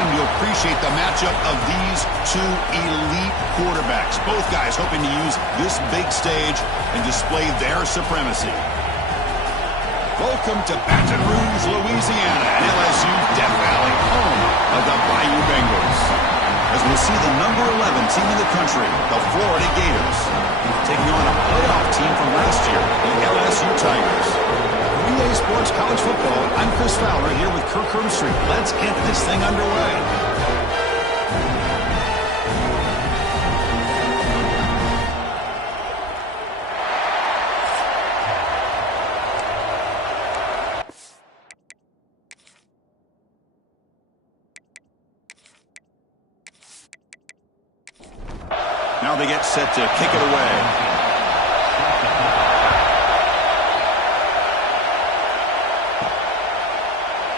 seem to appreciate the matchup of these two elite quarterbacks. Both guys hoping to use this big stage and display their supremacy. Welcome to Baton Rouge, Louisiana, and LSU Death Valley, home of the Bayou Bengals. As we'll see the number 11 team in the country, the Florida Gators, taking on a playoff team from last year, the LSU Tigers. EA Sports College Football, I'm Chris Fowler here with Kirk Herbstreit. Let's get this thing underway. Now they get set to kick it away.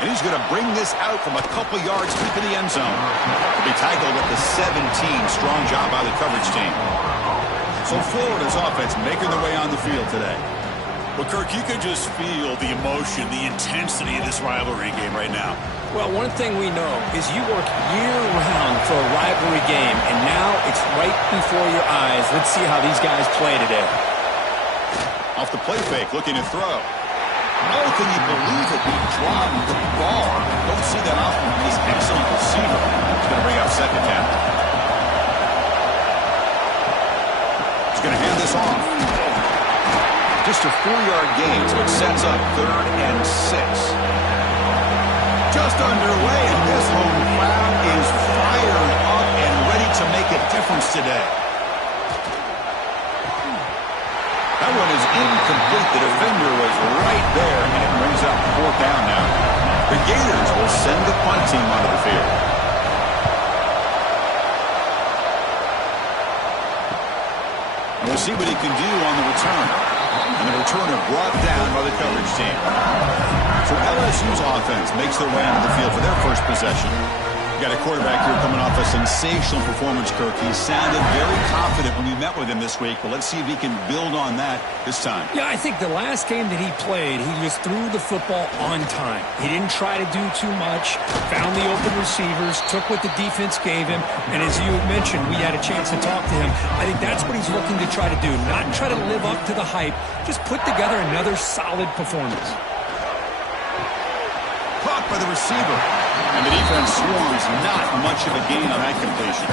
And he's going to bring this out from a couple yards deep in the end zone. He'll be tackled at the 17. Strong job by the coverage team. So Florida's offense making their way on the field today. Well, Kirk, you could just feel the emotion, the intensity of this rivalry game right now. Well, one thing we know is you work year-round for a rivalry game, and now it's right before your eyes. Let's see how these guys play today. Off the play fake, looking to throw. Oh, can you believe it? He dropped the ball. Don't see that often from this excellent receiver. He's going to bring up second down. He's going to hand this off. Just a 4-yard gain, so it sets up 3rd and 6. Just underway, and this home crowd is fired up and ready to make a difference today. That one is incomplete. The defender was right there, and it brings up 4th down now. The Gators will send the punt team onto the field. And we'll see what he can do on the return. And the returner brought down by the coverage team. So LSU's offense makes their way onto the field for their first possession. Got a quarterback here coming off a sensational performance, Kirk. He sounded very confident when we met with him this week, but let's see if he can build on that this time. Yeah, I think the last game that he played, he just threw the football on time. He didn't try to do too much, found the open receivers, took what the defense gave him, and as you mentioned, we had a chance to talk to him. I think that's what he's looking to try to do, not try to live up to the hype, just put together another solid performance. Caught by the receiver. And the defense swarms, not much of a gain on that completion.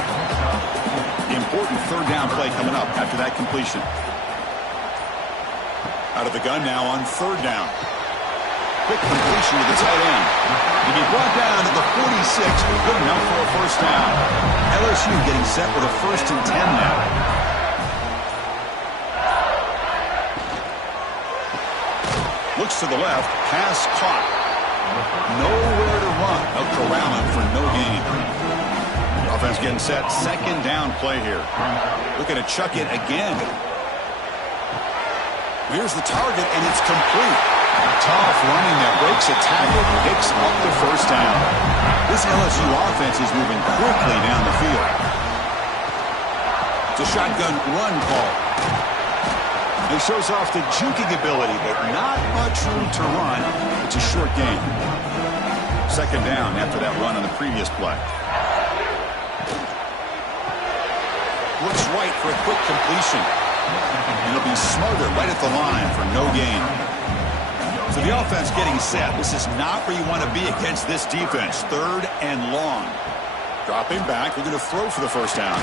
The important 3rd down play coming up after that completion. Out of the gun now on 3rd down. Quick completion to the tight end. He'll be brought down to the 46, good enough for a 1st down. LSU getting set with a 1st and 10 now. Looks to the left, pass caught. Nowhere to run. They'll corral him for no gain. The offense getting set. 2nd down play here. Looking to chuck it again. Here's the target, and it's complete. Tough running that breaks a tackle, picks up the 1st down. This LSU offense is moving quickly down the field. It's a shotgun run call. He shows off the juking ability, but not much room to run. It's a short gain. 2nd down after that run on the previous play. Looks right for a quick completion. And it'll be smothered right at the line for no gain. So the offense getting set. This is not where you want to be against this defense. 3rd and long. Dropping back. We're going to throw for the 1st down.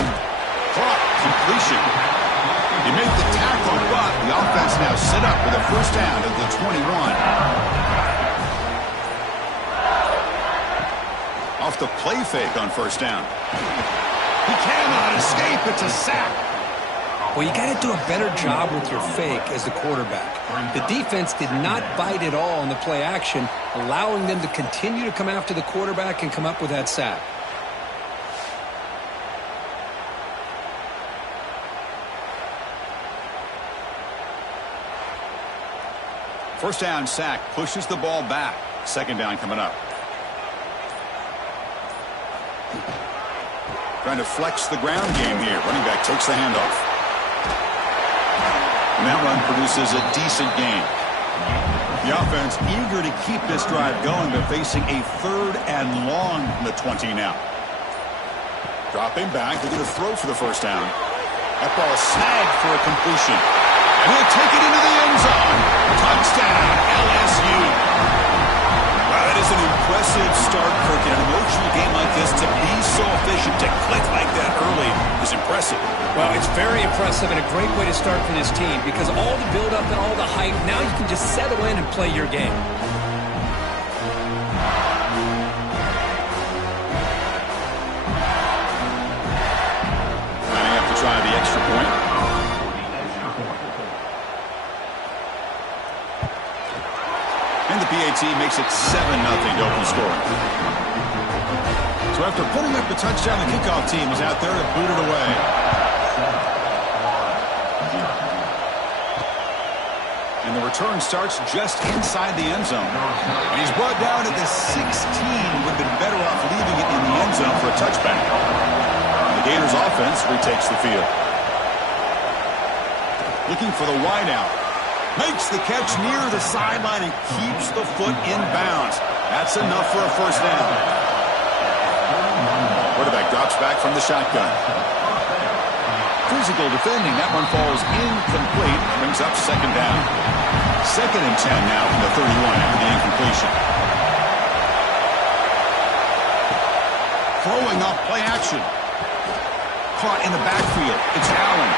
Caught. Completion. He made the tackle, but the offense now set up with a 1st down at the 21. Off the play fake on 1st down. He cannot escape. It's a sack. Well, you got to do a better job with your fake as the quarterback. The defense did not bite at all on the play action, allowing them to continue to come after the quarterback and come up with that sack. First down sack pushes the ball back. 2nd down coming up. Trying to flex the ground game here. Running back takes the handoff. And that run produces a decent gain. The offense eager to keep this drive going, but facing a 3rd and long from the 20 now. Dropping back, they're going to throw for the first down. That ball is snagged for a completion. And he'll take it into the end zone. Touchdown, LSU. Wow, that is an impressive start, Kirk. In an emotional game like this, to be so efficient, to click like that early is impressive. Well, it's very impressive and a great way to start for this team because all the build-up and all the hype, now you can just settle in and play your game. Lining up to try the extra point. And the PAT makes it 7-0 to open scoring. So after putting up the touchdown, the kickoff team is out there to boot it away. And the return starts just inside the end zone. And he's brought down at the 16. Would have been better off leaving it in the end zone for a touchback. And the Gators offense retakes the field. Looking for the wideout. Makes the catch near the sideline and keeps the foot in bounds. That's enough for a first down. Quarterback drops back from the shotgun. Physical defending. That one falls incomplete. Brings up second down. 2nd and 10 now from the 31 after the incompletion. Throwing off play action. Caught in the backfield. It's Allen.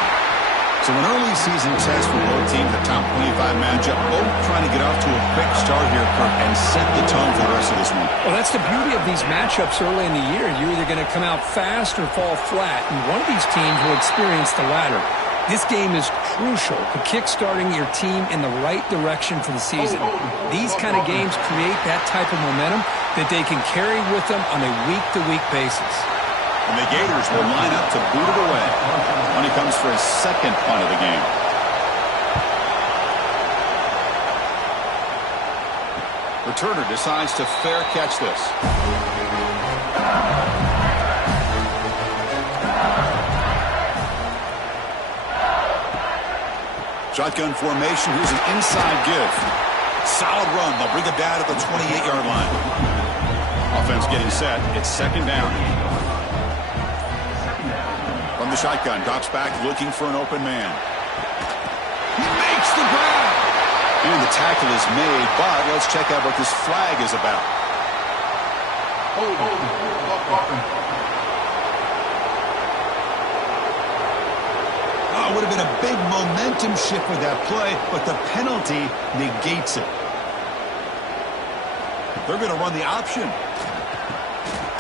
So an early season test for both teams, the top 25 matchup, both trying to get off to a quick start here, Kirk, and set the tone for the rest of this one. Well, that's the beauty of these matchups early in the year. You're either going to come out fast or fall flat, and one of these teams will experience the latter. This game is crucial to kick-starting your team in the right direction for the season. These kind of games create that type of momentum that they can carry with them on a week-to-week basis. And the Gators will line up to boot it away when he comes for his 2nd punt of the game. Returner decides to fair catch this. Shotgun formation. Here's an inside give. Solid run. They'll bring it down at the 28-yard line. Offense getting set. It's 2nd down. From the shotgun, drops back, looking for an open man. He makes the grab. And the tackle is made, but let's check out what this flag is about. Oh, it would have been a big momentum shift with that play, but the penalty negates it. They're going to run the option.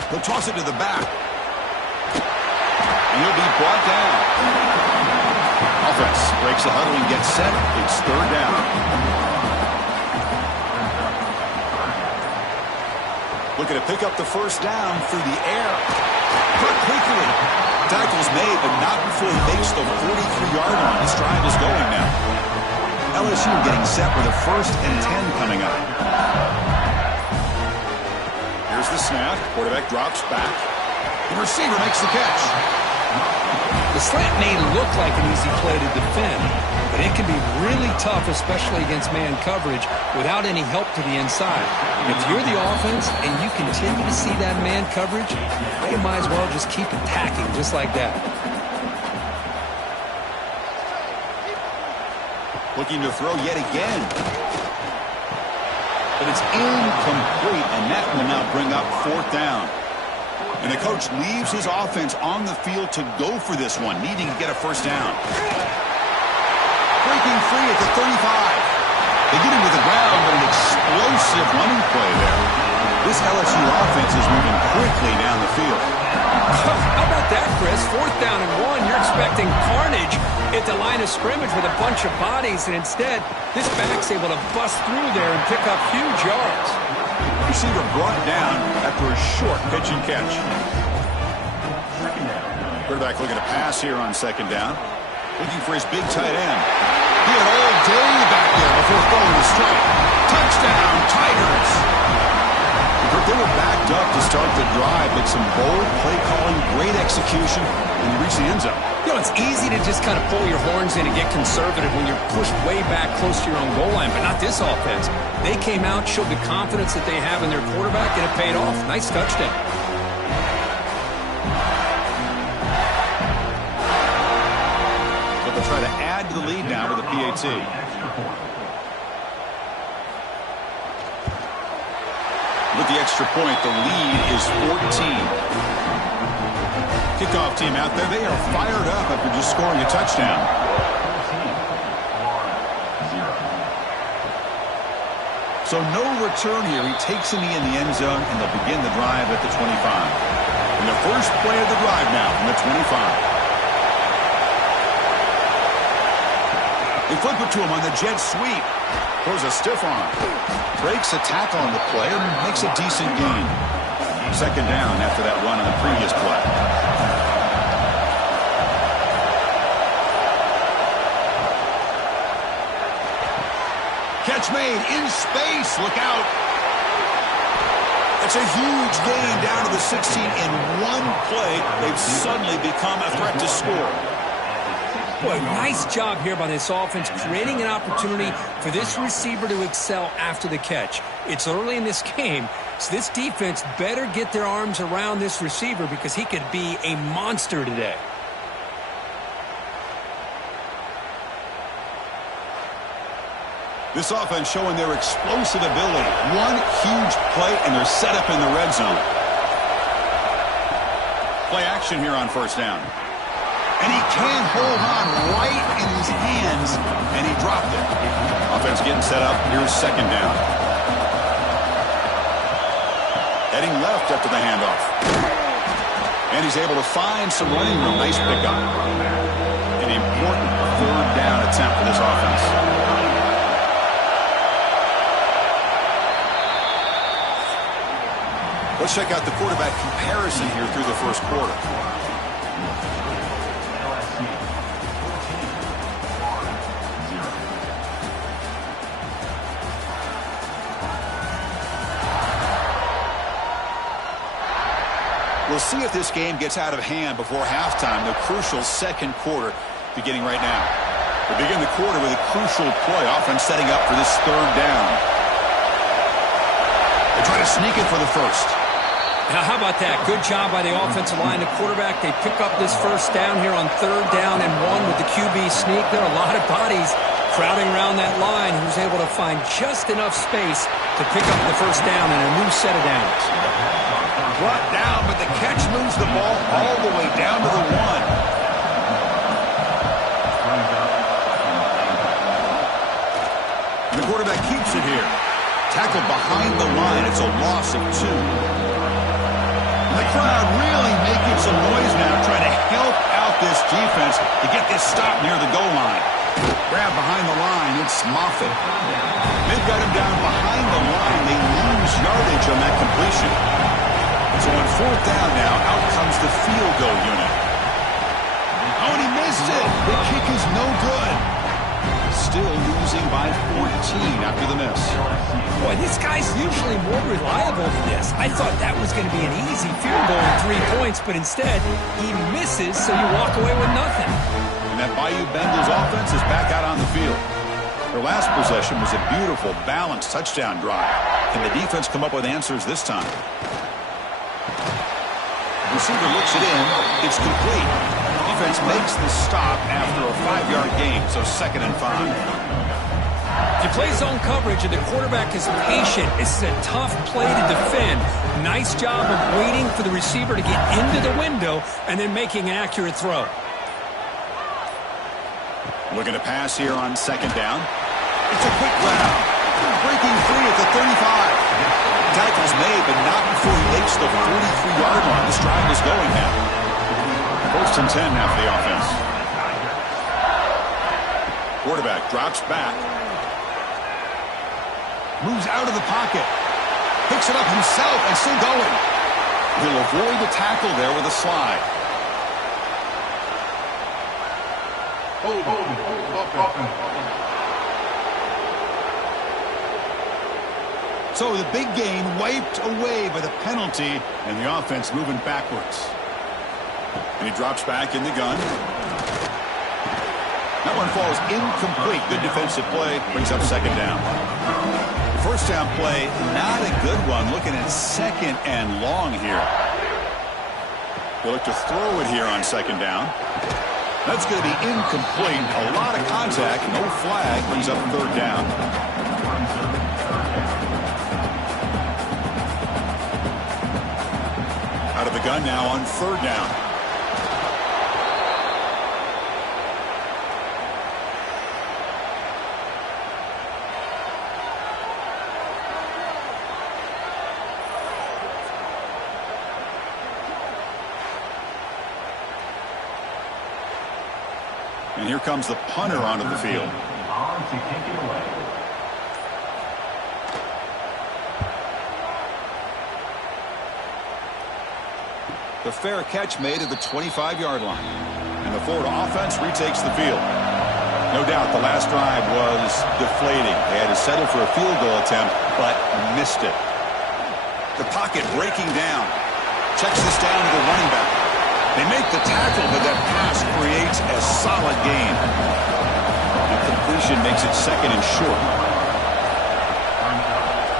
They'll toss it to the back. And he'll be brought down. Offense breaks the huddle and gets set. It's 3rd down. Looking to pick up the first down through the air. Cut quickly. Tackle's made, but not before he makes the 43-yard line. This drive is going now. LSU getting set with a 1st and 10 coming up. Here's the snap. Quarterback drops back. The receiver makes the catch. The slant may look like an easy play to defend, but it can be really tough, especially against man coverage, without any help to the inside. If you're the offense and you continue to see that man coverage, you might as well just keep attacking just like that. Looking to throw yet again. But it's incomplete, and that will now bring up 4th down. And the coach leaves his offense on the field to go for this one, needing to get a first down. Breaking free at the 35. They get him to the ground, but an explosive running play there. This LSU offense is moving quickly down the field. How about that, Chris? 4th down and 1. You're expecting carnage at the line of scrimmage with a bunch of bodies, and instead, this back's able to bust through there and pick up huge yards. Receiver brought down after a short pitch and catch. Quarterback looking to pass here on 2nd down. Looking for his big tight end. He had all day back there before throwing the strike. Touchdown, Tigers. They were backed up to start the drive, but some bold play calling, great execution, and you reach the end zone. You know, it's easy to just kind of pull your horns in and get conservative when you're pushed way back close to your own goal line, but not this offense. They came out, showed the confidence that they have in their quarterback, and it paid off. Nice touchdown. But they'll try to add to the lead now with a PAT. With the extra point, the lead is 14. Kickoff team out there, they are fired up after just scoring a touchdown. So no return here. He takes a knee in the end zone, and they'll begin the drive at the 25. And the first play of the drive now from the 25. They flip it to him on the jet sweep. Throws a stiff arm. Breaks a tackle on the play and makes a decent gain. Second down after that run on the previous play. Catch made in space. Look out. That's a huge gain down to the 16 in one play. They've suddenly become a threat to score. Boy, nice job here by this offense, creating an opportunity for this receiver to excel after the catch. It's early in this game, so this defense better get their arms around this receiver because he could be a monster today. This offense showing their explosive ability. One huge play, and they're set up in the red zone. Play action here on first down. And he can't hold on right in his hands, and he dropped it. Offense getting set up. Here's second down. Heading left after the handoff. And he's able to find some running room. Nice pickup. An important third down attempt for this offense. Let's check out the quarterback comparison here through the first quarter. We'll see if this game gets out of hand before halftime, the crucial second quarter beginning right now. We begin the quarter with a crucial play, offense setting up for this third down. They try to sneak it for the first. Now, how about that? Good job by the offensive line. The quarterback, they pick up this first down here on third down and one with the QB sneak. There are a lot of bodies crowding around that line. Who's able to find just enough space to pick up the first down and a new set of downs. Brought down, but the catch moves the ball all the way down to the one. And the quarterback keeps it here. Tackled behind the line. It's a loss of 2. The crowd really making some noise now, trying to help out this defense to get this stop near the goal line. Grab behind the line, it's Moffitt. They've got him down behind the line. They lose yardage on that completion. So on fourth down now, out comes the field goal unit. Oh, and he missed it. The kick is no good. Still losing by 14 after the miss. Boy, this guy's usually more reliable than this. I thought that was going to be an easy field goal and 3 points, but instead, he misses, so you walk away with nothing. And that Bayou Bengals offense is back out on the field. Their last possession was a beautiful, balanced touchdown drive. Can the defense come up with answers this time? Receiver looks it in. It's complete. Defense makes the stop after a 5-yard gain, so 2nd and 5. If you play zone coverage and the quarterback is patient, this is a tough play to defend. Nice job of waiting for the receiver to get into the window and then making an accurate throw. Looking to pass here on second down. It's a quick grab. Breaking free at the 35. Tackle's made, but not before he makes the 43-yard line. This drive is going now. 1st and 10 now for the offense. Quarterback drops back. Moves out of the pocket. Picks it up himself and still going. He'll avoid the tackle there with a slide. So the big gain wiped away by the penalty, and the offense moving backwards. And he drops back in the gun. That one falls incomplete. Good defensive play. Brings up second down. First down play, not a good one. Looking at second and long here. They'll look to throw it here on second down. That's going to be incomplete. A lot of contact. No flag. Brings up third down. Out of the gun now on third down. And here comes the punter onto the field. The fair catch made at the 25-yard line. And the Florida offense retakes the field. No doubt the last drive was deflating. They had to settle for a field goal attempt, but missed it. The pocket breaking down. Checks this down to the running back. They make the tackle, but that pass creates a solid gain. The completion makes it second and short.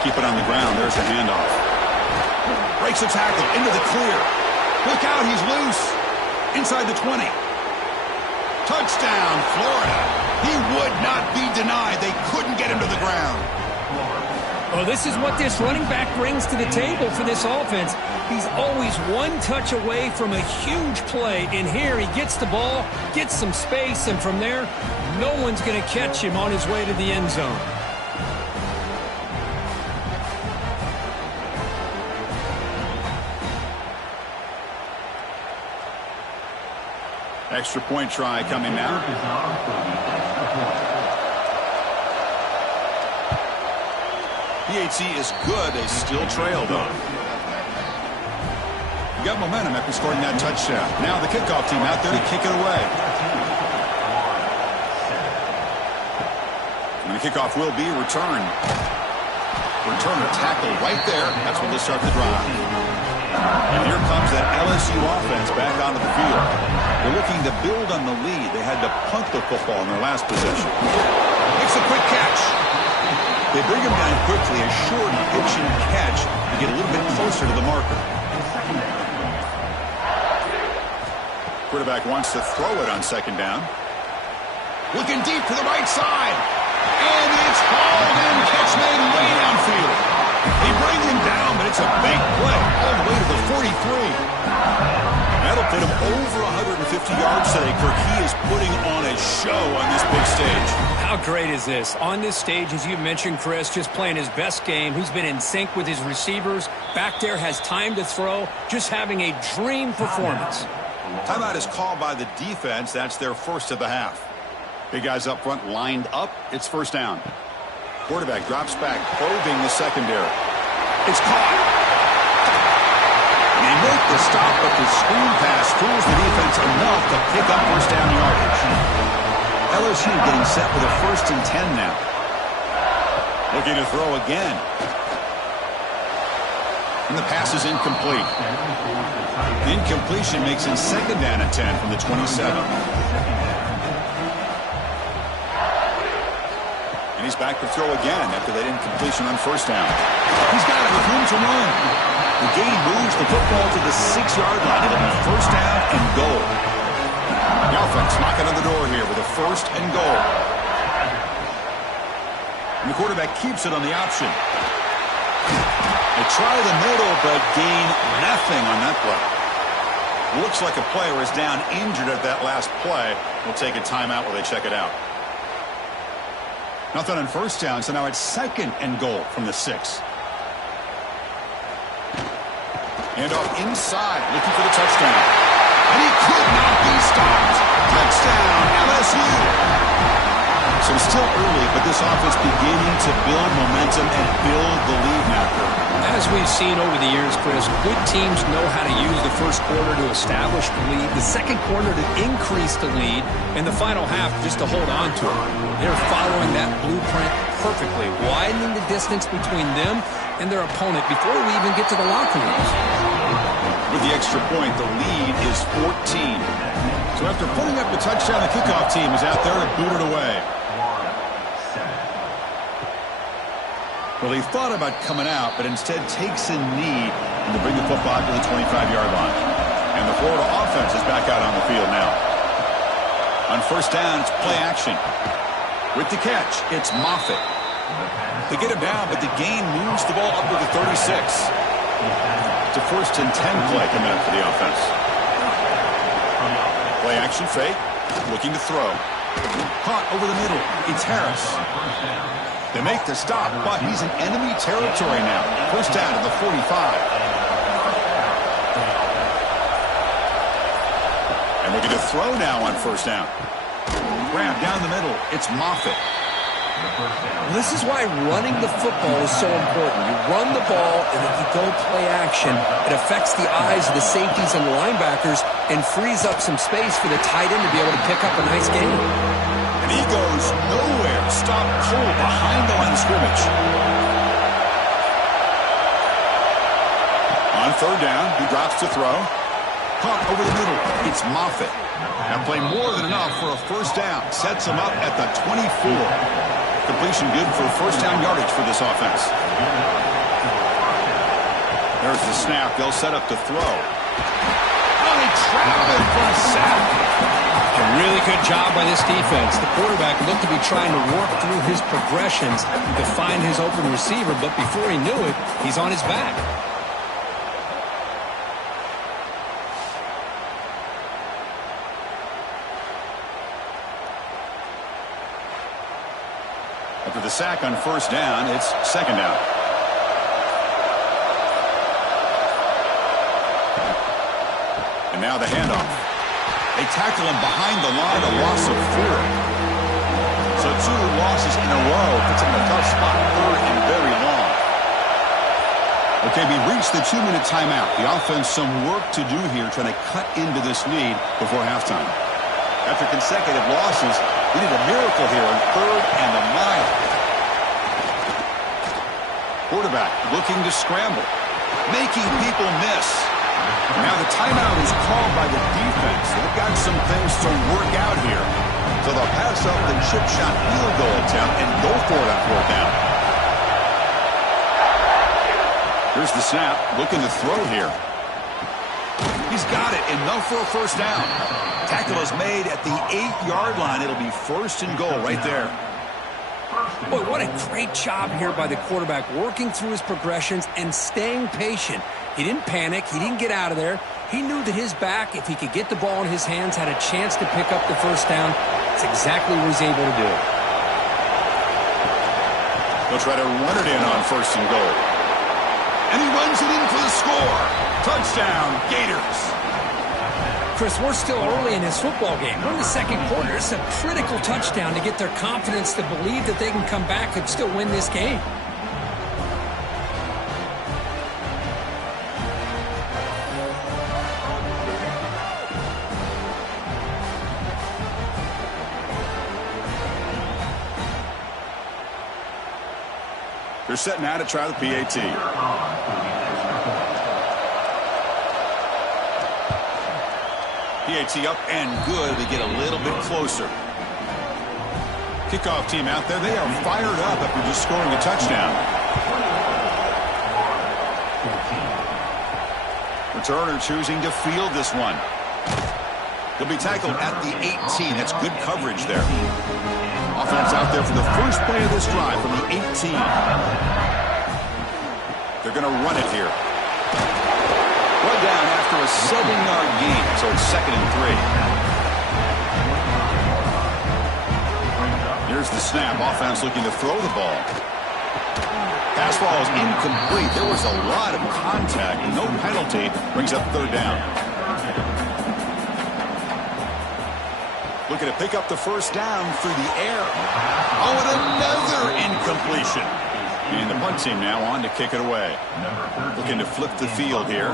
Keep it on the ground. There's a handoff. Breaks a tackle into the clear. Look out, he's loose. Inside the 20. Touchdown, Florida. He would not be denied. They couldn't get him to the ground. Well, this is what this running back brings to the table for this offense. He's always one touch away from a huge play. And here he gets the ball, gets some space, and from there, no one's going to catch him on his way to the end zone. Extra point try coming now. PAT is good. They still trail, though. You got momentum after scoring that touchdown. Now the kickoff team out there to kick it away. And the kickoff will be returned. Return a tackle right there. That's when they start the drive. And here comes that LSU offense back onto the field. They're looking to build on the lead. They had to punt the football in their last possession. It's a quick catch. They bring him down quickly, a short pitch and catch to get a little bit closer to the marker. Quarterback wants to throw it on second down. Looking deep to the right side. And it's hauled in. Catch made way downfield. They bring him down, but it's a big play all the way to the 43. That'll put him over 150 yards today. Kirk, he is putting on a show on this big stage. How great is this? On this stage, as you mentioned, Chris, just playing his best game. He's been in sync with his receivers. Back there, has time to throw. Just having a dream performance. Timeout is called by the defense. That's their first of the half. Big guys up front lined up. It's first down. Quarterback drops back, probing the secondary. It's caught. They make the stop, but the screen pass fools the defense enough to pick up first down yardage. LSU getting set for the 1st and 10 now. Looking to throw again. And the pass is incomplete. Incompletion makes it second down and 10 from the 27. And he's back to throw again after that incompletion on first down. He's got it with room to run. The gain moves the football to the 6-yard line. It'll be first down and goal. The offense knocking on the door here with a first and goal. And the quarterback keeps it on the option. They try the middle, but gain nothing on that play. Looks like a player is down injured at that last play. We'll take a timeout while they check it out. Nothing on first down, so now it's second and goal from the 6. And off inside, looking for the touchdown. And he could not be stopped. Touchdown, LSU. So it's still early, but this offense beginning to build momentum and build the lead now. As we've seen over the years, Chris, good teams know how to use the first quarter to establish the lead, the second quarter to increase the lead, and the final half just to hold on to it. They're following that blueprint perfectly, widening the distance between them and their opponent before we even get to the locker rooms. With the extra point, the lead is 14. So after putting up the touchdown, the kickoff team is out there to boot it away. Well, he thought about coming out, but instead takes a knee to bring the football to the 25-yard line. And the Florida offense is back out on the field now. On first down, it's play action. With the catch, it's Moffitt. They get him down, but the gain moves the ball up to the 36. It's a 1st and 10 play coming up for the offense. Play action fake, looking to throw. Caught over the middle. It's Harris. They make the stop, but he's in enemy territory now. First down to the 45. And looking to throw now on first down. Grab down the middle. It's Moffitt. This is why running the football is so important. You run the ball, and if you go play action, it affects the eyes of the safeties and the linebackers and frees up some space for the tight end to be able to pick up a nice gain. And he goes nowhere. Stop cold behind the line of scrimmage. On third down, he drops to throw. Caught over the middle. It's Moffitt. Now play more than enough for a first down. Sets him up at the 24. Completion good for first down yardage for this offense. There's the snap. They'll set up to throw. Oh, they trap it for a sack. A really good job by this defense. The quarterback looked to be trying to work through his progressions to find his open receiver, but before he knew it, he's on his back. After the sack on first down, it's second down. And now the handoff. They tackle him behind the line, a loss of 4. So 2 losses in a row puts him in a tough spot, 3rd and very long. Okay, we reached the 2-minute timeout. The offense some work to do here, trying to cut into this lead before halftime. After consecutive losses, we need a miracle here on 3rd and a mile. Quarterback looking to scramble, making people miss. Now the timeout is called by the defense. They've got some things to work out here. So they'll pass up the chip shot field goal attempt and go for it on 4th down. Here's the snap, looking to throw here. He's got it, enough for a first down. Tackle is made at the 8-yard line. It'll be 1st and goal right there. Boy, what a great job here by the quarterback, working through his progressions and staying patient. He didn't panic. He didn't get out of there. He knew that his back, if he could get the ball in his hands, had a chance to pick up the first down. That's exactly what he's able to do. They'll try to run it in on 1st and goal. And he runs it in for the score. Touchdown, Gators. Chris, we're still early in this football game. We're in the second quarter. It's a critical touchdown to get their confidence to believe that they can come back and still win this game. They're set now to try the PAT. PAT up and good. They get a little bit closer. Kickoff team out there. They are fired up after just scoring a touchdown. Returner choosing to field this one. He'll be tackled at the 18. That's good coverage there. Offense out there for the first play of this drive from the 18. They're going to run it here. Run down after a 7-yard gain, so it's 2nd and 3. Here's the snap. Offense looking to throw the ball. Pass ball is incomplete. There was a lot of contact. No penalty. Brings up 3rd down. Looking to pick up the first down through the air. Oh, and another incompletion. And the punt team now on to kick it away. Looking to flip the field here.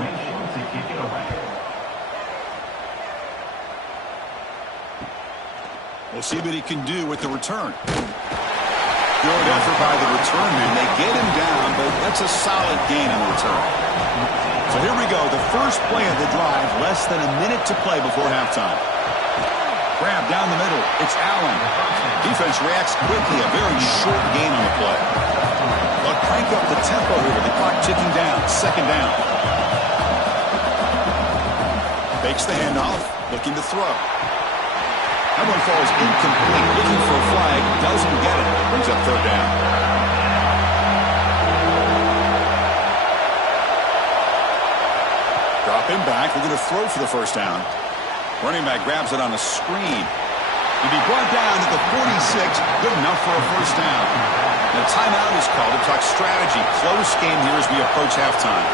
We'll see what he can do with the return. Good effort by the return man. They get him down, but that's a solid gain on the return. So here we go. The first play of the drive. Less than a minute to play before halftime. Grab down the middle. It's Allen. Defense reacts quickly. A very short gain on the play. They'll crank up the tempo here with the clock ticking down. Second down. Fakes the handoff. Looking to throw. That one falls incomplete. Looking for a flag. Doesn't get it. Brings up third down. Drop him back. We're going to throw for the first down. Running back grabs it on a screen. He'll be brought down at the 46. Good enough for a first down. And a timeout is called to talk strategy. Close game here as we approach halftime.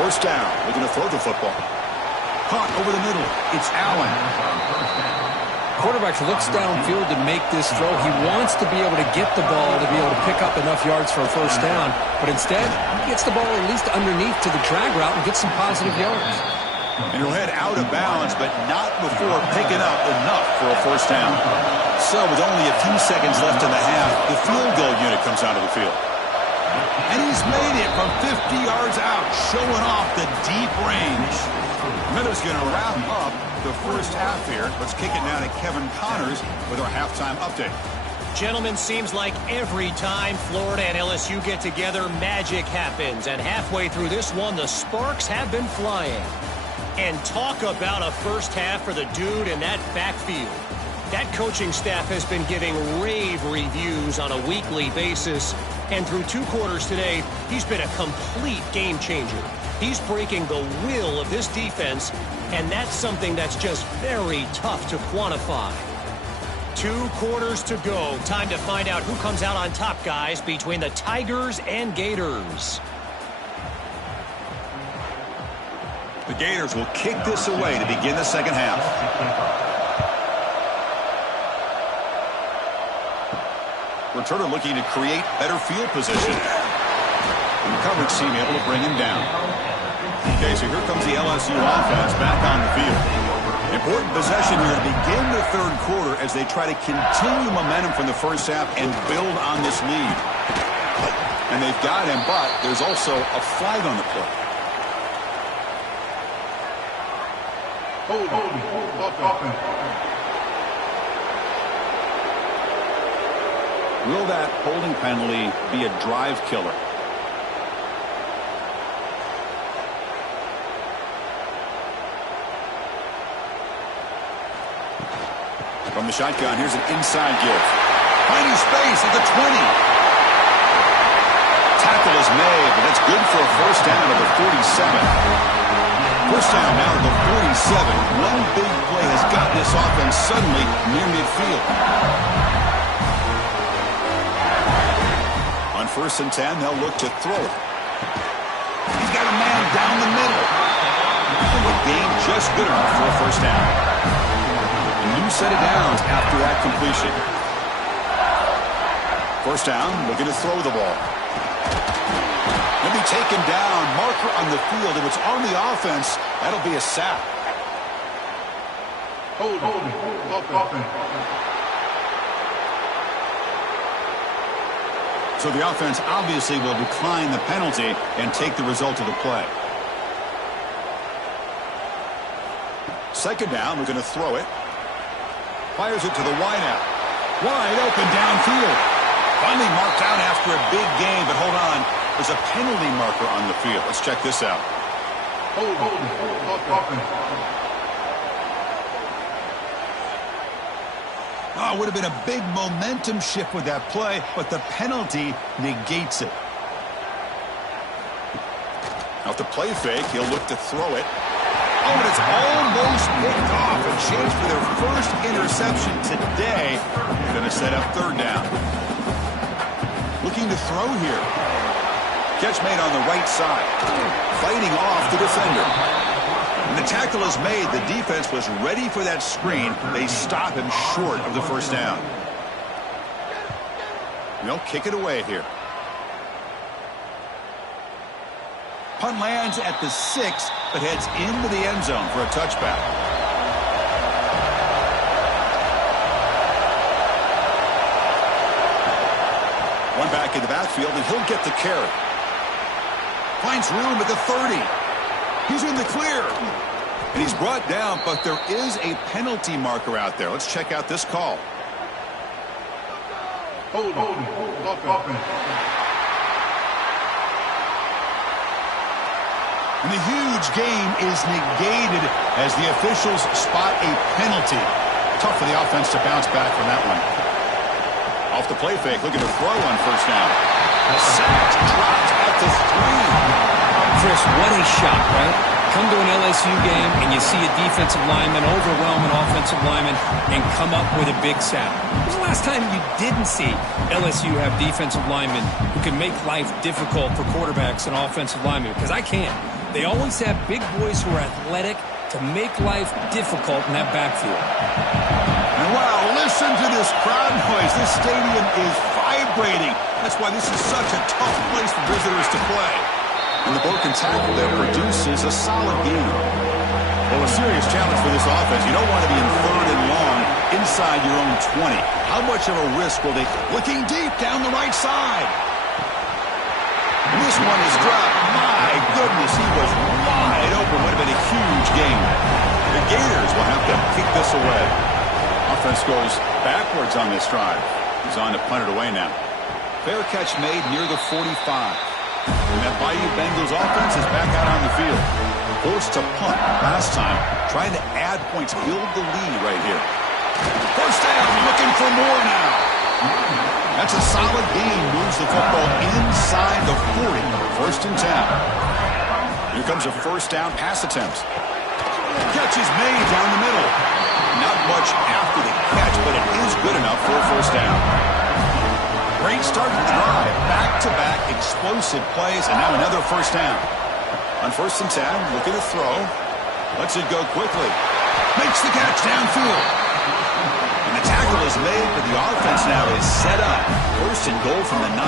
First down. We're going to throw the football. Caught over the middle. It's Allen. Quarterback looks downfield to make this throw. He wants to be able to get the ball to be able to pick up enough yards for a first down. But instead, he gets the ball at least underneath to the drag route and gets some positive yards. And he'll head out of bounds, but not before picking up enough for a first down. So with only a few seconds left in the half, the field goal unit comes out of the field. And he's made it from 50 yards out, showing off the deep range. Miller's going to wrap up the first half here. Let's kick it now to Kevin Connors with our halftime update. Gentlemen, seems like every time Florida and LSU get together, magic happens. And halfway through this one, the sparks have been flying. And talk about a first half for the dude in that backfield. That coaching staff has been giving rave reviews on a weekly basis. And through 2 quarters today, he's been a complete game changer. He's breaking the will of this defense, and that's something that's just very tough to quantify. 2 quarters to go. Time to find out who comes out on top, guys, between the Tigers and Gators. The Gators will kick this away to begin the second half. Returner looking to create better field position. And the coverage team able to bring him down. Okay, so here comes the LSU offense back on the field. Important possession here to begin the third quarter as they try to continue momentum from the first half and build on this lead. And they've got him, but there's also a flag on the play. Will that holding penalty be a drive killer? From the shotgun, here's an inside give. Finding space at the 20. Tackle is made, but that's good for a first down at the 47. First down now at the 47. One big play has gotten this offense suddenly near midfield. On 1st and 10, they'll look to throw it. He's got a man down the middle. And the gain just good enough for a first down. A new set of downs after that completion. First down, looking to throw the ball. He'll be taken down. Marker on the field. If it's on the offense, that'll be a sack. So the offense obviously will decline the penalty and take the result of the play. Second down, we're going to throw it. Fires it to the wideout. Wide open downfield. Finally marked out after a big gain, but hold on. There's a penalty marker on the field. Let's check this out. Oh, it would have been a big momentum shift with that play, but the penalty negates it. Off the play fake, he'll look to throw it. Oh, and it's almost picked off. A chance for their first interception today. Going to set up third down. Looking to throw here. Catch made on the right side. Fighting off the defender. And the tackle is made. The defense was ready for that screen. They stop him short of the first down. They'll kick it away here. Punt lands at the 6, but heads into the end zone for a touchback. One back in the backfield, and he'll get the carry. Finds room at the 30. He's in the clear. And he's brought down, but there is a penalty marker out there. Let's check out this call. Hold on. And the huge game is negated as the officials spot a penalty. Tough for the offense to bounce back from that one. Off the play fake, looking to throw on first down. Sacked, dropped at the 3. Chris, what a shot, right? Come to an LSU game and you see a defensive lineman overwhelm an offensive lineman and come up with a big sack. When was the last time you didn't see LSU have defensive linemen who can make life difficult for quarterbacks and offensive linemen? Because I can't. They always have big boys who are athletic to make life difficult in that backfield. And wow, listen to this crowd noise. This stadium is vibrating. That's why this is such a tough place for visitors to play. And the broken tackle there produces a solid gain. Well, a serious challenge for this offense. You don't want to be in 3rd and long inside your own 20. How much of a risk will they? Looking deep down the right side. This one is dropped. My goodness, he was wide open. Would have been a huge gain. The Gators will have to kick this away. Offense goes backwards on this drive. He's on to punt it away now. Fair catch made near the 45. And that Bayou Bengals offense is back out on the field. Forced to punt last time. Trying to add points, build the lead right here. First down, looking for more now. That's a solid gain. Moves the football inside the 40. 1st and 10. Here comes a first down pass attempt. Catch is made down the middle. Not much after the catch, but it is good enough for a first down. Great start to the drive. Back-to-back explosive plays, and now another first down. On 1st and 10, looking to throw. Lets it go quickly. Makes the catch downfield. And the tackle is made, but the offense now is set up. 1st and goal from the 9.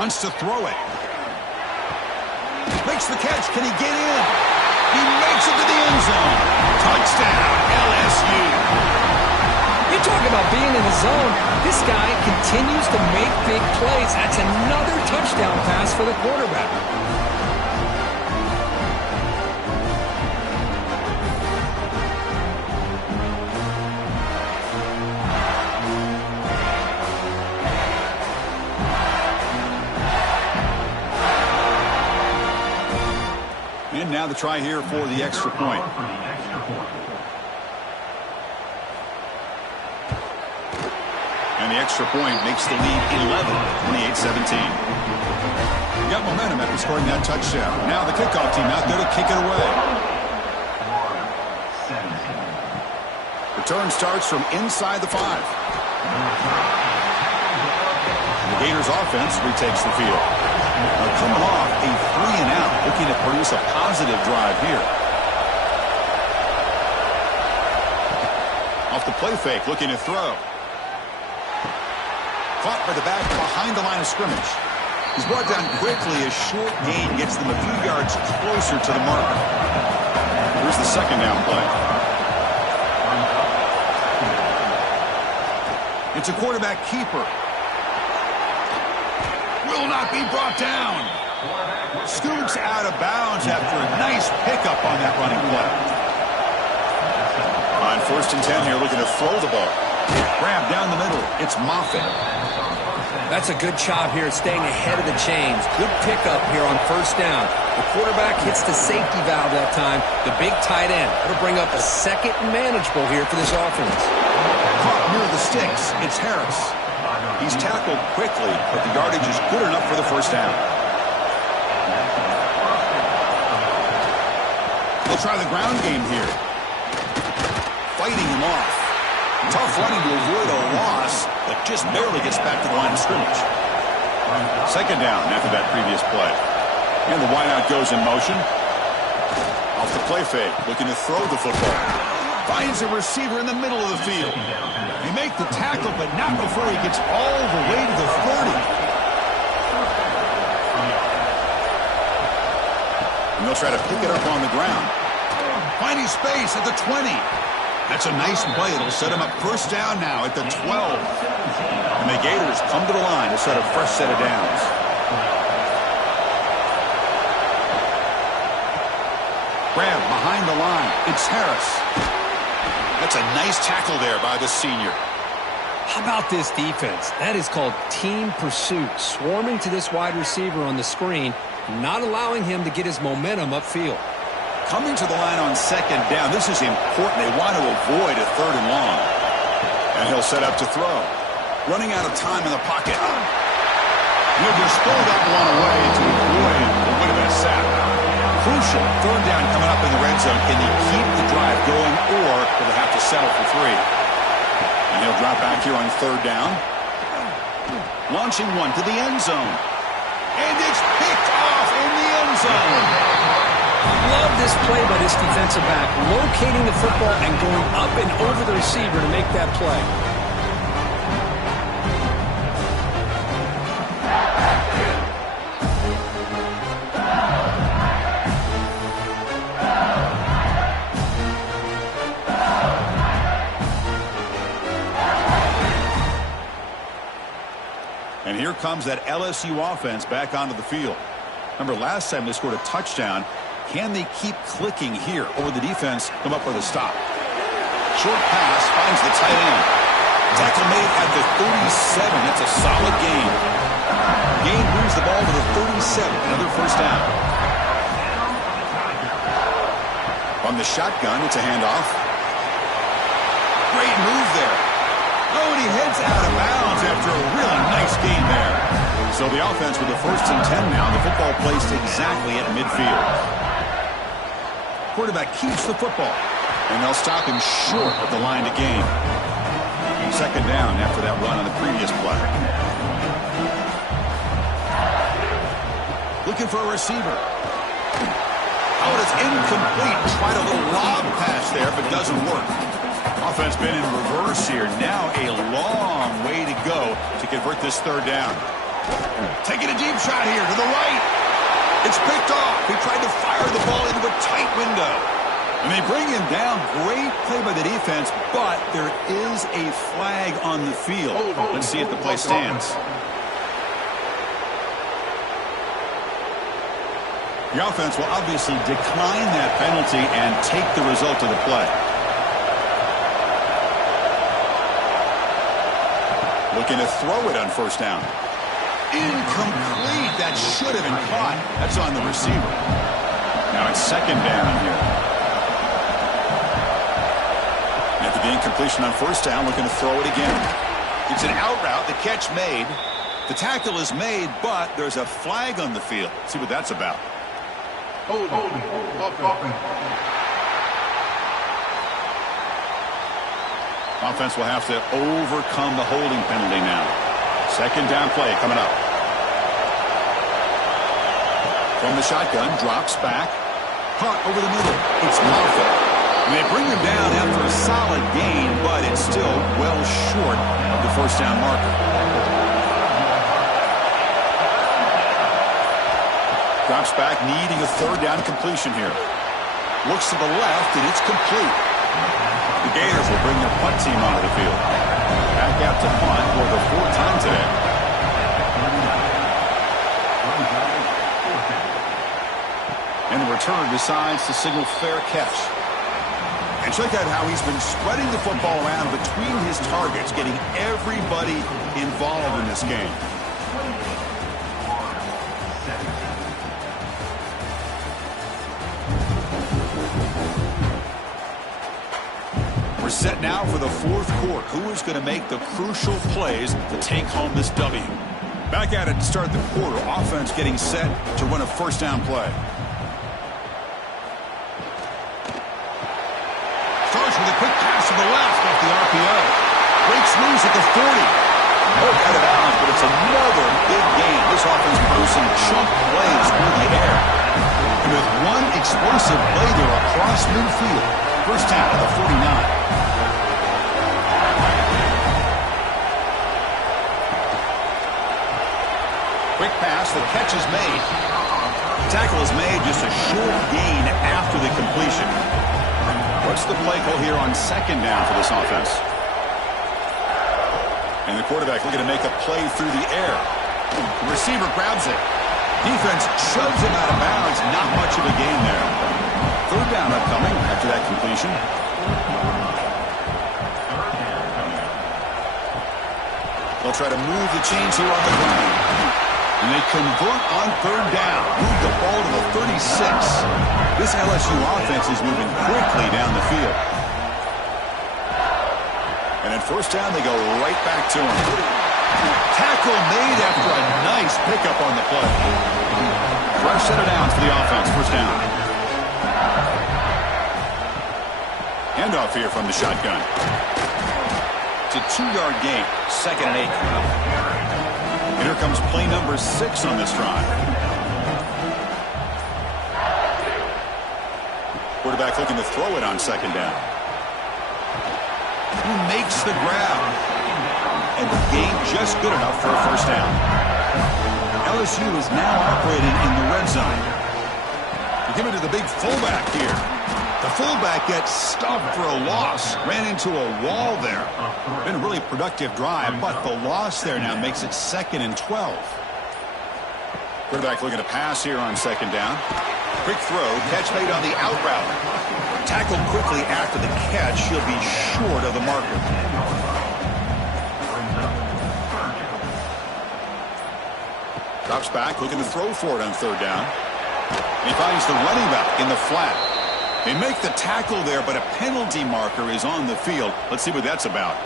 Wants to throw it. Makes the catch. Can he get in? He makes it to the end zone. Touchdown, LSU. You talk about being in the zone. This guy continues to make big plays. That's another touchdown pass for the quarterback. And now the try here for the extra point. And the extra point makes the lead 11, 28-17. Got momentum after scoring that touchdown. Now the kickoff team out there to kick it away. Return starts from inside the 5. The Gators offense retakes the field. Now coming off a 3-and-out, looking to produce a positive drive here. Off the play fake, looking to throw. Caught by the back behind the line of scrimmage. He's brought down quickly. A short gain gets them a few yards closer to the mark. Here's the second down play. It's a quarterback keeper. Will not be brought down. Scoots out of bounds after a nice pickup on that running play. On 1st and 10 here, looking to throw the ball. Grab down the middle. It's Moffitt. That's a good job here, staying ahead of the chains. Good pickup here on first down. The quarterback hits the safety valve that time. The big tight end. It'll bring up a second and manageable here for this offense. Caught near the sticks. It's Harris. He's tackled quickly, but the yardage is good enough for the first down. They'll try the ground game here. Fighting him off. Tough running to avoid a loss, but just barely gets back to the line of scrimmage. Second down after that previous play. And the wideout goes in motion. Off the play fake, looking to throw the football. Finds a receiver in the middle of the field. They make the tackle, but not before he gets all the way to the 30. And they'll try to pick it up on the ground. Finding space at the 20. That's a nice play. It'll set him up first down now at the 12. And the Gators come to the line to set a fresh set of downs. Grab behind the line. It's Harris. That's a nice tackle there by the senior. How about this defense? That is called team pursuit. Swarming to this wide receiver on the screen, not allowing him to get his momentum upfield. Coming to the line on second down. This is important. They want to avoid a third and long. And he'll set up to throw. Running out of time in the pocket. He'll just throw that one away to avoid what would have been a sack. Crucial third down coming up in the red zone. Can he keep the drive going, or will they have to settle for 3? And he'll drop back here on third down. Launching one to the end zone. And it's picked off in the end zone. Love this play by this defensive back, locating the football and going up and over the receiver to make that play. And here comes that LSU offense back onto the field. Remember, last time they scored a touchdown. Can they keep clicking here, or will the defense come up with a stop? Short pass finds the tight end. Tackle made at the 37. That's a solid gain. Gain moves the ball to the 37. Another first down. On the shotgun, it's a handoff. Great move there. Oh, and he heads out of bounds after a really nice gain there. So the offense with the 1st and 10 now. The football placed exactly at midfield. Quarterback keeps the football. And they'll stop him short of the line to gain. Second down after that run on the previous play. Looking for a receiver. Oh, it's incomplete. Tried a little lob pass there, but doesn't work. Offense been in reverse here. Now a long way to go to convert this third down. Taking a deep shot here to the right. It's picked off. He tried to fire the ball into a tight window. And they bring him down. Great play by the defense, but there is a flag on the field. Let's see if the play stands. The offense will obviously decline that penalty and take the result of the play. Looking to throw it on first down. Incomplete. That should have been caught. That's on the receiver. Now it's second down here. After the incompletion on first down, looking to throw it again. It's an out route. The catch made. The tackle is made, but there's a flag on the field. Let's see what that's about. Offense will have to overcome the holding penalty now. Second down play coming up. From the shotgun, drops back. Caught over the middle. It's Moffitt. And they bring him down after a solid gain, but it's still well short of the first down marker. Drops back, needing a third down completion here. Looks to the left, and it's complete. The Gators will bring their punt team onto the field. Back out to punt for the 4th time today. And the return decides to signal fair catch. And check out how he's been spreading the football around between his targets, getting everybody involved in this game. We're set now for the 4th quarter. Who is going to make the crucial plays to take home this W? Back at it to start the quarter. Offense getting set to run a first down play. Starts with a quick pass to the left off the RPO. Breaks loose at the 40. Out of bounds, but it's another big gain. some chunk plays through the air. And with one explosive play there across midfield. First down at the 49. Quick pass, the catch is made. Tackle is made, just a short gain after the completion. What's the play call here on second down for this offense? And the quarterback looking to make a play through the air. The receiver grabs it. Defense shoves him out of bounds. Not much of a gain there. Third down upcoming after that completion. They'll try to move the chains here on the ground. And they convert on third down. Move the ball to the 36. This LSU offense is moving quickly down the field. And at first down, they go right back to him. Tackle made after a nice pickup on the play. Fresh set of downs for the offense. First down. Handoff here from the shotgun. It's a 2-yard gain. 2nd and 8. And here comes play number 6 on this drive. Quarterback looking to throw it on second down. Who makes the grab? And the gain just good enough for a first down. LSU is now operating in the red zone. We give it to the big fullback here. The fullback gets stuffed for a loss. Ran into a wall there. Been a really productive drive, but the loss there now makes it 2nd and 12. Quarterback looking to pass here on second down. Quick throw, catch made on the out route. Tackled quickly after the catch. She'll be short of the marker. Drops back, looking to throw for it on third down. He finds the running back in the flat. They make the tackle there, but a penalty marker is on the field. Let's see what that's about.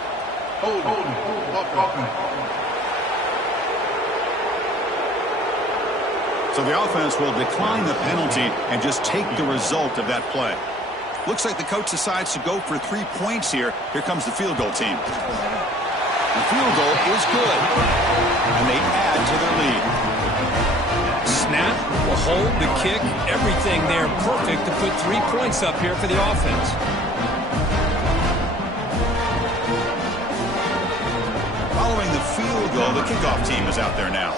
So the offense will decline the penalty and just take the result of that play. Looks like the coach decides to go for 3 points here. Here comes the field goal team. The field goal is good, and they add to their lead. Snap, the hold, the kick, everything there perfect to put 3 points up here for the offense. Following the field goal, the kickoff team is out there now.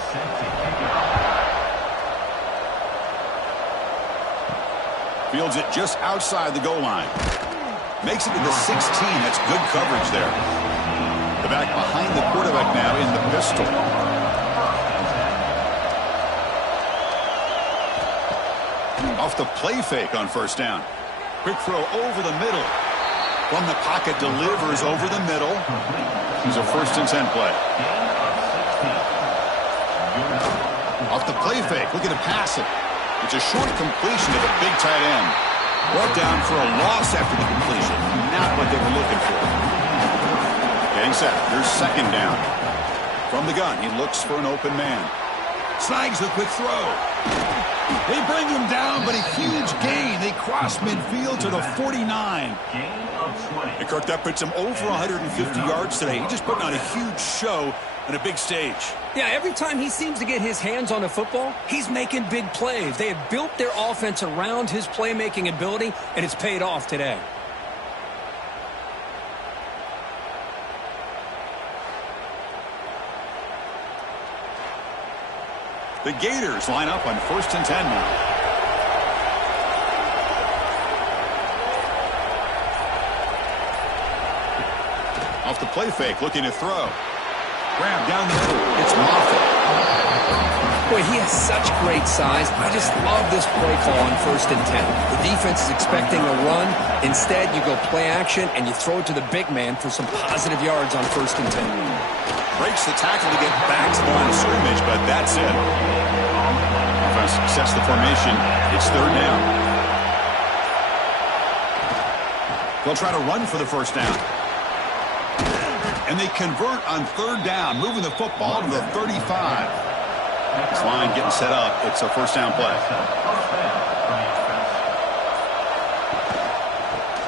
Fields it just outside the goal line. Makes it to the 16. That's good coverage there. The back behind the quarterback now in the pistol. Off the play fake on first down. Quick throw over the middle. From the pocket, delivers over the middle. He's a 1st and 10 play. Off the play fake, looking to pass it. It's a short completion to the big tight end. Brought down for a loss after the completion. Not what they were looking for. Getting set. Here's second down. From the gun, he looks for an open man. Snags the quick throw. They bring him down, but a huge gain. They cross midfield to the 49. And Kirk, that puts him over 150 yards today. He's just putting on a huge show on a big stage. Yeah, every time he seems to get his hands on the football, he's making big plays. They have built their offense around his playmaking ability, and it's paid off today. The Gators line up on 1st and 10 now. Off the play fake, looking to throw. Grab down the middle. It's Moffitt. Boy, he has such great size. I just love this play call on 1st and 10. The defense is expecting a run. Instead, you go play action, and you throw it to the big man for some positive yards on 1st and 10. Breaks the tackle to get back to the line of scrimmage, but that's it. Offense sets the formation. It's third down. They'll try to run for the first down. And they convert on third down, moving the football to the 35. This line getting set up. It's a first down play.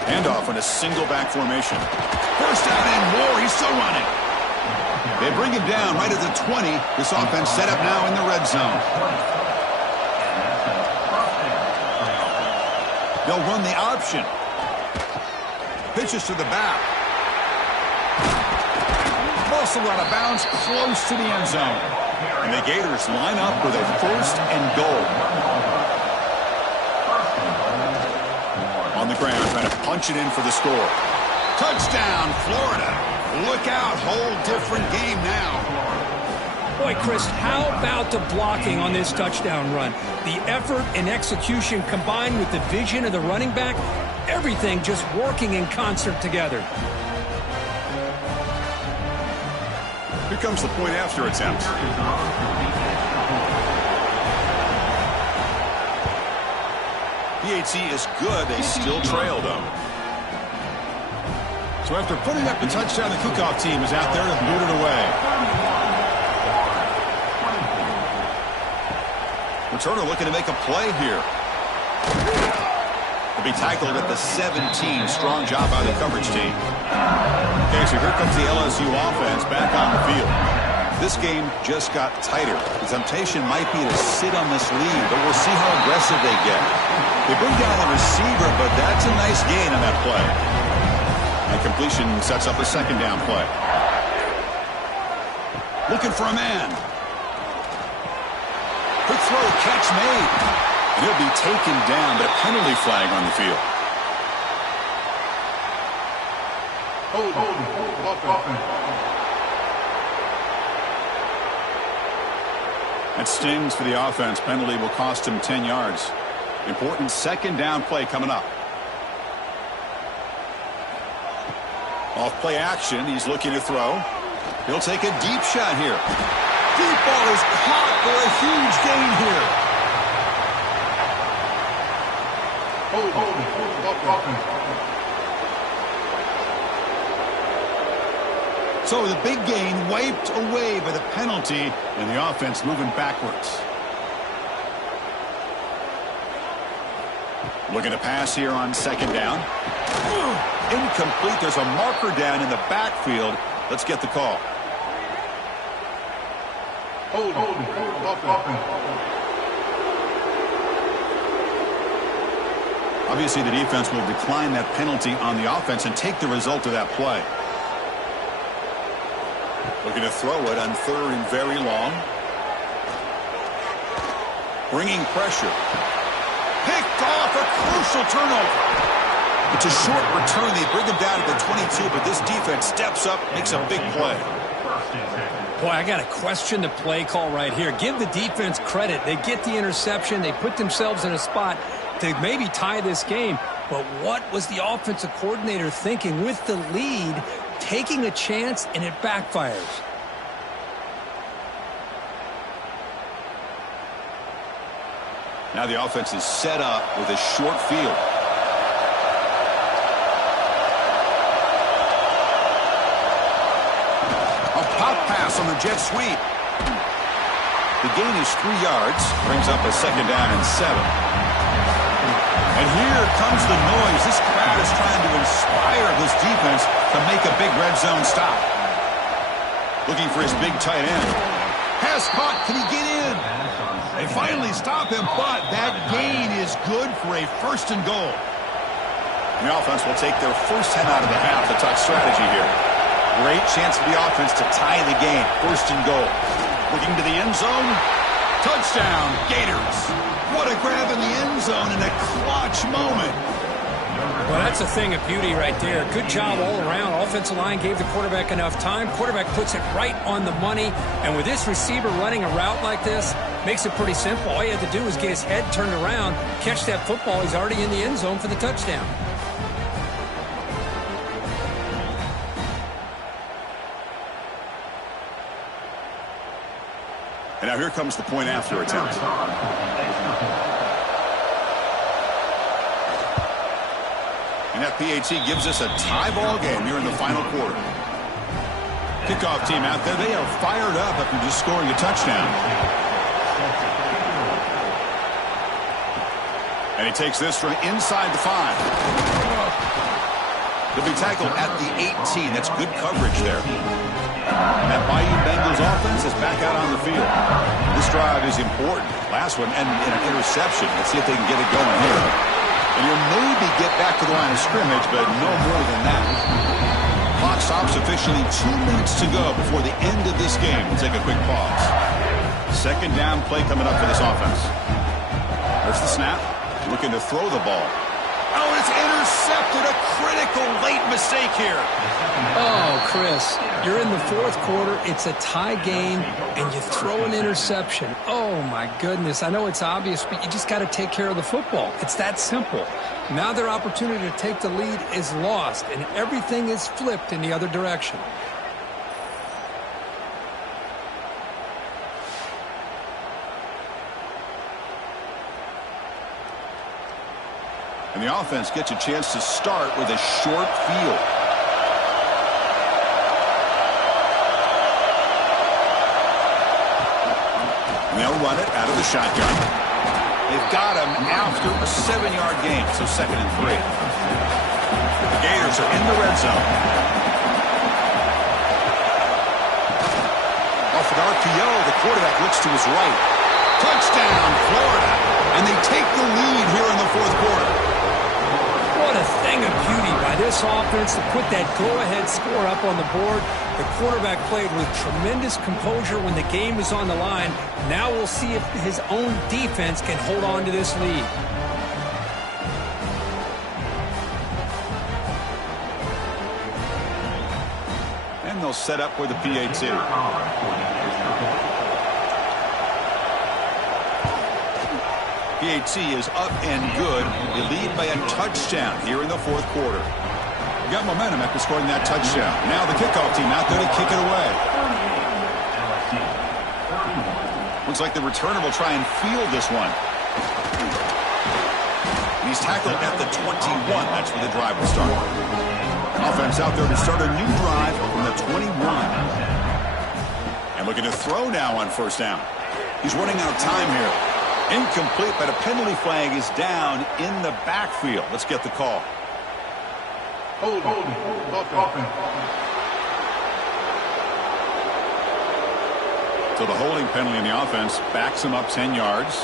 Handoff in a single back formation. First down and more. He's still running. They bring him down right at the 20. This offense set up now in the red zone. They'll run the option. Pitches to the back. Muscle out of bounds, close to the end zone. And the Gators line up with a 1st and goal. On the ground, trying to punch it in for the score. Touchdown, Florida. Look out, whole different game now. Boy, Chris, how about the blocking on this touchdown run? The effort and execution combined with the vision of the running back, everything just working in concert together. Here comes the point after attempt. PAT is good. They still trail, though. So after putting up the touchdown, the kickoff team is out there to boot it away. Returner looking to make a play here. Will be tackled at the 17. Strong job by the coverage team. Okay, so here comes the LSU offense back on the field. This game just got tighter. The temptation might be to sit on this lead, but we'll see how aggressive they get. They bring down the receiver, but that's a nice gain on that play. And completion sets up a 2nd down play. Looking for a man. Quick throw, catch made. And he'll be taken down, but a penalty flag on the field. That stings for the offense. Penalty will cost him 10 yards. Important 2nd down play coming up. Off play action. He's looking to throw. He'll take a deep shot here. Deep ball is caught for a huge gain here. So the big gain wiped away by the penalty, and the offense moving backwards. Looking to pass here on 2nd down. Incomplete. There's a marker down in the backfield. Let's get the call. Obviously, the defense will decline that penalty on the offense and take the result of that play. Looking to throw it on 3rd and very long. Bringing pressure. Picked off, a crucial turnover. It's a short return. They bring him down to the 22, but this defense steps up, makes a big play. Boy, I got to question the play call right here. Give the defense credit. They get the interception. They put themselves in a spot to maybe tie this game. But what was the offensive coordinator thinking with the lead, taking a chance, and it backfires? Now the offense is set up with a short field. A pop pass on the jet sweep. The gain is 3 yards. Brings up a 2nd down and 7. And here comes the noise. This crowd is trying to inspire this defense to make a big red zone stop. Looking for his big tight end. Pass caught. Can he get in? They finally stop him, but that gain is good for a 1st and goal. And the offense will take their first 10 out of the half. The tuck strategy here. Great chance for the offense to tie the game. 1st and goal. Looking to the end zone. Touchdown, Gators. What a grab in the end zone in a clutch moment. Well, that's a thing of beauty right there. Good job all around. Offensive line gave the quarterback enough time. Quarterback puts it right on the money. And with this receiver running a route like this, makes it pretty simple. All you have to do is get his head turned around, catch that football. He's already in the end zone for the touchdown. And now here comes the point after attempt. And that PAT gives us a tie ball game here in the final quarter. Kickoff team out there, they are fired up after just scoring a touchdown. And he takes this from inside the 5. He'll be tackled at the 18. That's good coverage there. And that Bayou offense is back out on the field. This drive is important. Last one, and an interception. Let's see if they can get it going here. And you'll maybe get back to the line of scrimmage, but no more than that. Clock stops officially. 2 minutes to go before the end of this game. We'll take a quick pause. Second down play coming up for this offense. There's the snap. Looking to throw the ball. Oh, it's intercepted. A critical late mistake here. Oh, Chris, you're in the fourth quarter. It's a tie game, and you throw an interception. Oh, my goodness. I know it's obvious, but you just got to take care of the football. It's that simple. Now their opportunity to take the lead is lost, and everything is flipped in the other direction. And the offense gets a chance to start with a short field. And they'll run it out of the shotgun. They've got him after a 7-yard gain, so 2nd and 3. The Gators are in the red zone. Off an RPO, the quarterback looks to his right. Touchdown, Florida. And they take the lead here in the fourth quarter. What a thing of beauty by this offense to put that go-ahead score up on the board. The quarterback played with tremendous composure when the game was on the line. Now we'll see if his own defense can hold on to this lead. And they'll set up with a PAT. PAT is up and good. They lead by a touchdown here in the fourth quarter. Got momentum after scoring that touchdown. Now the kickoff team out there to kick it away. Looks like the returner will try and field this one. And he's tackled at the 21. That's where the drive will start. Offense out there to start a new drive from the 21. And looking to throw now on first down. He's running out of time here. Incomplete, but a penalty flag is down in the backfield. Let's get the call. Hold. So the holding penalty in the offense backs him up 10 yards.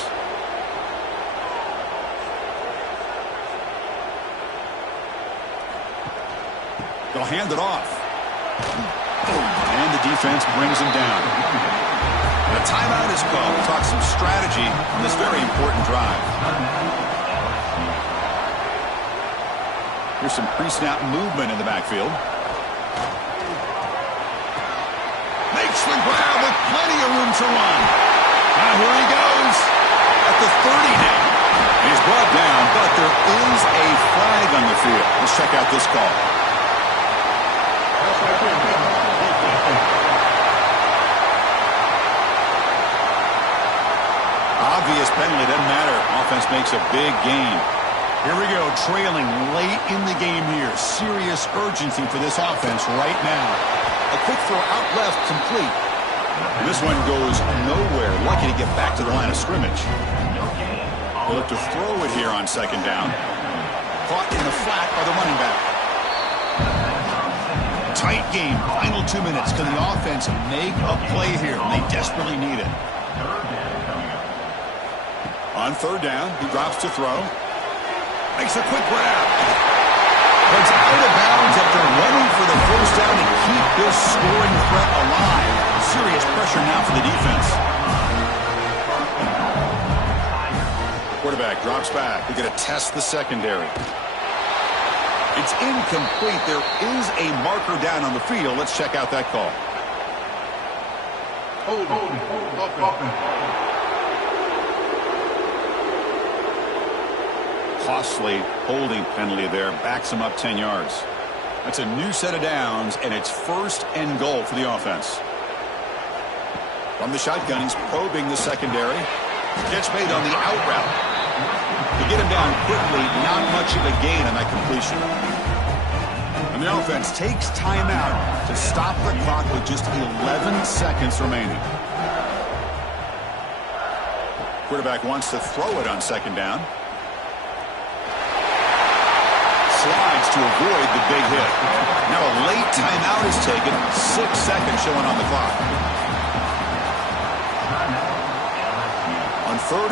They'll hand it off. And the defense brings him down. And a timeout is called. We'll talk some strategy on this very important drive. Here's some pre-snap movement in the backfield. Makes the grab with plenty of room to run. Now here he goes at the 30 now. He's brought down, but there is a flag on the field. Let's check out this call. Obvious penalty, doesn't matter. Offense makes a big gain. Here we go, trailing late in the game here. Serious urgency for this offense right now. A quick throw out left, complete. This one goes nowhere. Lucky to get back to the line of scrimmage. They look to throw it here on second down. Caught in the flat by the running back. Tight game, final 2 minutes. Can the offense make a play here? They desperately need it. On third down, he drops to throw. Makes a quick grab. It's out of bounds after running for the first down to keep this scoring threat alive. Serious pressure now for the defense. Quarterback drops back. We're going to test the secondary. It's incomplete. There is a marker down on the field. Let's check out that call. Hold. Costly holding penalty there. Backs him up 10 yards. That's a new set of downs, and it's 1st and goal for the offense. From the shotgun, he's probing the secondary. Gets made on the out route. To get him down quickly, not much of a gain on that completion. And the offense takes timeout to stop the clock with just 11 seconds remaining. Quarterback wants to throw it on second down. Slides to avoid the big hit. Now a late timeout is taken. 6 seconds showing on the clock.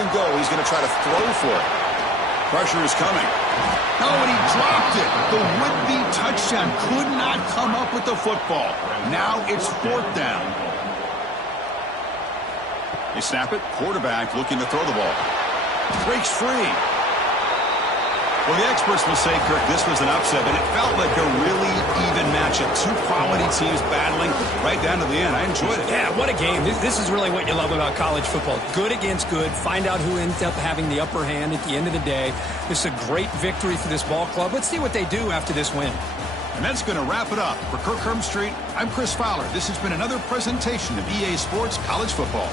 and go. He's going to try to throw for it. Pressure is coming. Oh, and he dropped it. The would-be touchdown could not come up with the football. Now it's 4th down. They snap it. Quarterback looking to throw the ball. Breaks free. Well, the experts will say, Kirk, this was an upset, but it felt like a really even matchup. Two quality teams battling right down to the end. I enjoyed it. Yeah, what a game. This is really what you love about college football. Good against good. Find out who ends up having the upper hand at the end of the day. This is a great victory for this ball club. Let's see what they do after this win. And that's going to wrap it up. For Kirk Street, I'm Chris Fowler. This has been another presentation of EA Sports College Football.